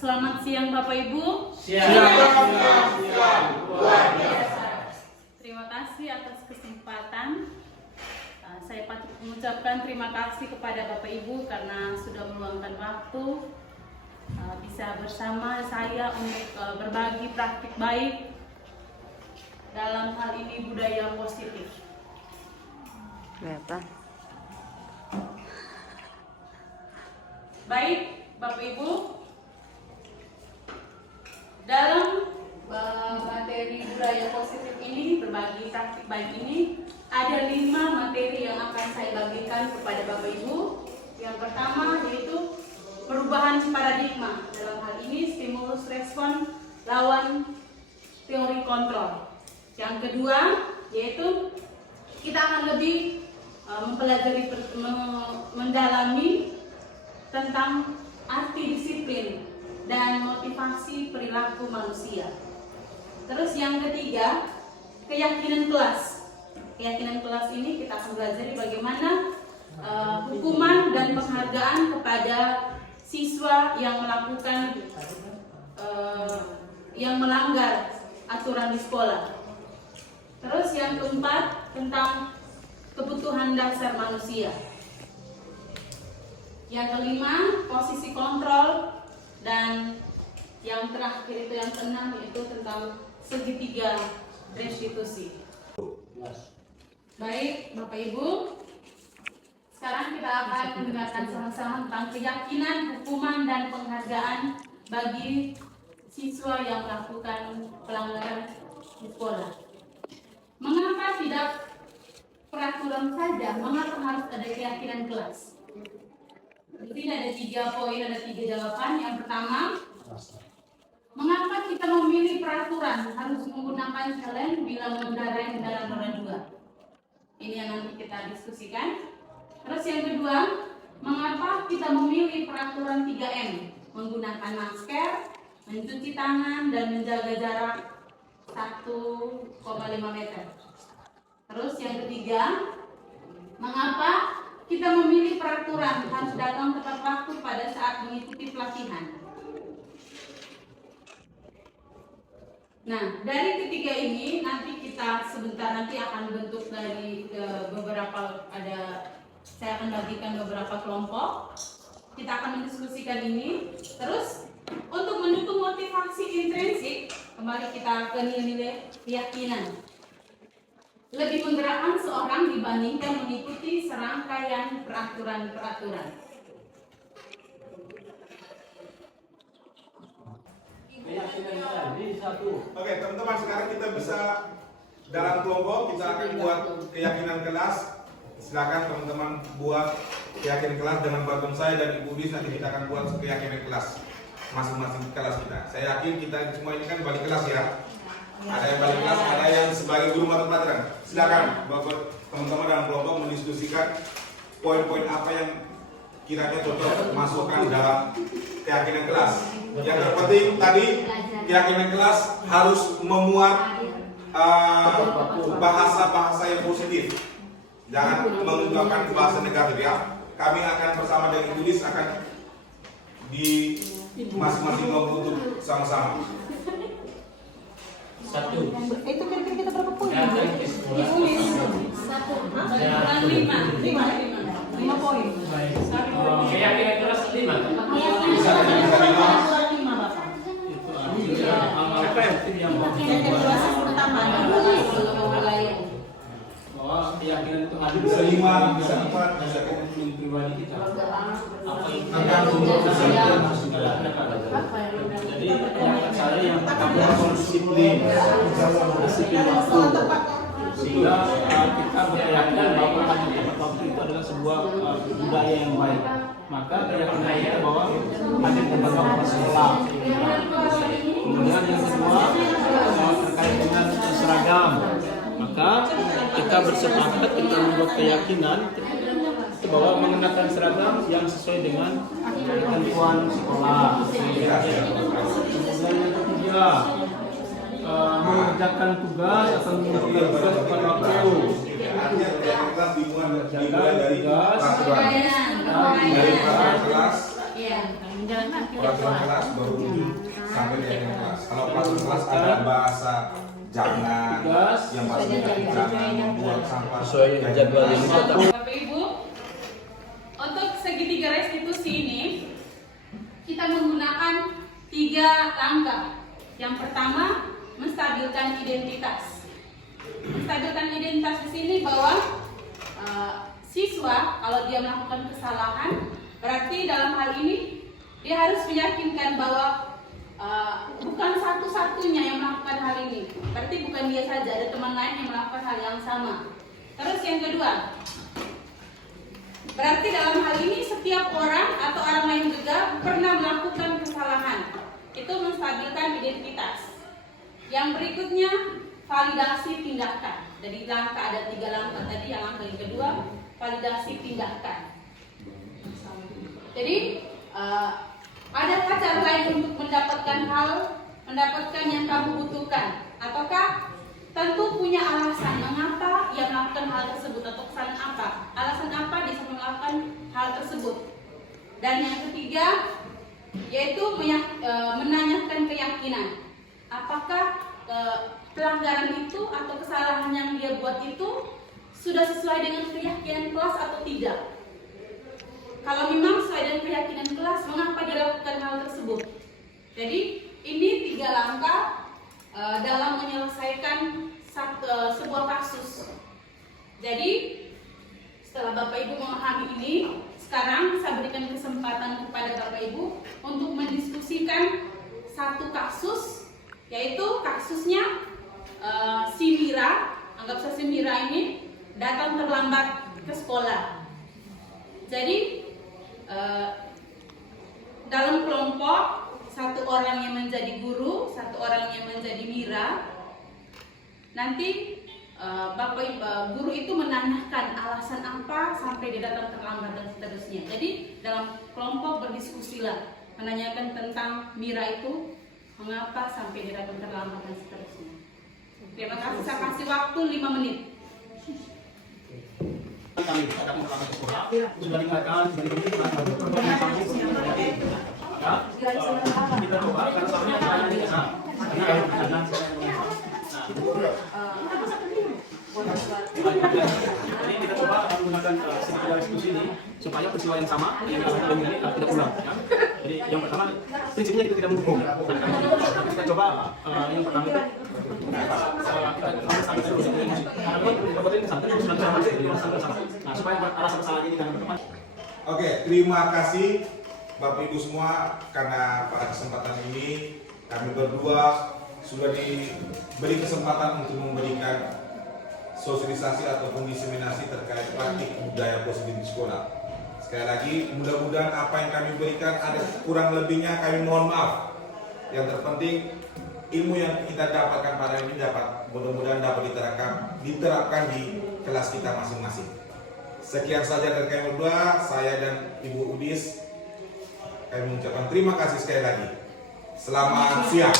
Selamat siang Bapak Ibu. Siang. Luar biasa. Terima kasih atas kesempatan. Saya patut mengucapkan terima kasih kepada Bapak Ibu karena sudah meluangkan waktu bisa bersama saya untuk berbagi praktik baik dalam hal ini budaya positif. Kelihatan. Baik, Bapak Ibu, dalam materi budaya positif ini, berbagi praktik baik ini, ada 5 materi yang akan saya bagikan kepada Bapak Ibu. Yang pertama yaitu perubahan paradigma. Dalam hal ini stimulus respon lawan teori kontrol. Yang kedua yaitu kita akan lebih mempelajari, mendalami tentang arti disiplin dan motivasi perilaku manusia. Terus yang ketiga, keyakinan kelas. Keyakinan kelas ini kita akan belajar bagaimana hukuman dan penghargaan kepada siswa yang melakukan yang melanggar aturan di sekolah. Terus yang keempat, tentang kebutuhan dasar manusia. Yang kelima, posisi kontrol. Dan yang terakhir itu yang keenam, yaitu tentang segitiga restitusi. Baik Bapak Ibu, sekarang kita akan mendengarkan sama-sama tentang keyakinan, hukuman, dan penghargaan bagi siswa yang melakukan pelanggaran di sekolah. Mengapa tidak peraturan saja? Mengapa harus ada keyakinan kelas? Di sini ada 3 poin, ada 3 jawaban. Yang pertama, mengapa kita memilih peraturan harus menggunakan helm bila mengendarai kendaraan roda 2? Ini yang nanti kita diskusikan. Terus yang kedua, mengapa kita memilih peraturan 3M? Menggunakan masker, mencuci tangan, dan menjaga jarak 1,5 meter. Terus yang ketiga, mengapa kita memilih peraturan harus datang tepat waktu pada saat mengikuti pelatihan? Nah, dari ketiga ini nanti kita sebentar nanti akan bentuk dari beberapa, saya akan bagikan beberapa kelompok. Kita akan mendiskusikan ini. Terus untuk mendukung motivasi intrinsik, kembali kita ke nilai keyakinan. Lebih menggerakkan seorang dibandingkan mengikuti serangkaian peraturan-peraturan. Oke, teman-teman, sekarang kita bisa dalam kelompok kita akan buat keyakinan kelas. Silakan teman-teman buat keyakinan kelas dengan bantuan saya dan Ibu Dis. Nanti kita akan buat keyakinan kelas masing-masing kelas kita. Saya yakin kita semua ini kan balik kelas ya. Ada yang balik kelas, ada yang sebagai guru mata pelajaran. Silakan buat teman-teman dalam kelompok mendiskusikan poin-poin apa yang kiranya cocok masukkan dalam keyakinan kelas. Yang terpenting tadi keyakinan kelas harus memuat bahasa-bahasa yang positif. Jangan mengungkapkan bahasa negatif ya. Kami akan bersama dengan Ibu Dis akan di masing-masing kelompok untuk sama-sama. 1. Itu kira-kira kita berapa poin? Ditulis 1, 5 poin. Keyakinan kelas 5. Apa yang Pertama, bahwa keyakinan itu hadir Bisa 5, bisa 4, bisa komitmen pribadi kita. Apa itu? Jadi pendapat saya yang pertama disiplin waktu, sehingga kita berkeyakinan bahwa tepat waktu itu adalah sebuah budaya yang baik. Maka keyakinan kita bahwa hadir tepat waktu sekolah. Kemudian yang kedua terkait dengan seragam. Maka kita bersepakat, kita membuat keyakinan bahwa mengenakan seragam yang sesuai dengan ketentuan sekolah. Kemudian yang ketiga, mengerjakan tugas atau mengerjakan tugas tepat waktu. Dimulai dari peraturan, dari kelas, peraturan kelas baru sampai keyakinan kelas. Kalau peraturan kelas ada bahasa jangan, yang maksudnya jangan membuang sampah Sesuai jadwal yang ditetapkan. Bapak Ibu, untuk segitiga restitusi ini kita menggunakan 3 langkah. Yang pertama, menstabilkan identitas. Menstabilkan identitas di sini bahwa siswa kalau dia melakukan kesalahan, berarti dalam hal ini dia harus meyakinkan bahwa bukan satu-satunya yang melakukan hal ini. Berarti bukan dia saja, ada teman lain yang melakukan hal yang sama. Terus yang kedua, berarti dalam hal ini setiap orang atau orang lain juga pernah melakukan kesalahan. Itu menstabilkan identitas. Yang berikutnya, validasi tindakan. Jadi langkah ada 3 langkah tadi, yang langkah yang kedua, validasi tindakan. Jadi adakah cara lain untuk mendapatkan yang kamu butuhkan? Ataukah tentu punya alasan mengapa ia melakukan hal tersebut atau kesalahan apa? Alasan apa dia sampai melakukan hal tersebut? Dan yang ketiga yaitu menanyakan keyakinan. Apakah pelanggaran itu atau kesalahan yang dia buat itu sudah sesuai dengan keyakinan kelas atau tidak? Kalau memang sesuai dengan keyakinan kelas, mengapa dia lakukan hal tersebut? Jadi ini 3 langkah dalam menyelesaikan sebuah kasus. Jadi setelah Bapak Ibu memahami ini, sekarang saya berikan kesempatan kepada Bapak Ibu untuk mendiskusikan satu kasus, yaitu kasusnya si Mira. Anggap saja si Mira ini datang terlambat ke sekolah. Jadi dalam kelompok, 1 orang yang menjadi guru, 1 orang yang menjadi Mira. Nanti guru itu menanyakan alasan apa sampai dia datang terlambat dan seterusnya. Jadi dalam kelompok berdiskusilah, menanyakan tentang Mira itu mengapa sampai dia datang terlambat dan seterusnya. Terima kasih, saya kasih waktu 5 menit. Kami datang ke sekolah sudah dikatakan kita coba karena soalnya ini kita coba menggunakan segitiga restitusi ini supaya peristiwa yang sama yang ini tidak ulang. Jadi yang pertama prinsipnya kita tidak mendukung. Kita coba yang pertama itu nah, supaya alasan kesalahan ini jangan berteman. Oke, terima kasih Bapak Ibu semua karena pada kesempatan ini kami berdua sudah diberi kesempatan untuk memberikan sosialisasi ataupun diseminasi terkait praktik budaya positif di sekolah. Sekali lagi, mudah-mudahan apa yang kami berikan ada kurang lebihnya kami mohon maaf. Yang terpenting ilmu yang kita dapatkan pada ini mudah-mudahan dapat diterapkan di kelas kita masing-masing. Sekian saja dari kami berdua, saya dan Ibu Udis. Kami mengucapkan terima kasih sekali lagi. Selamat siang.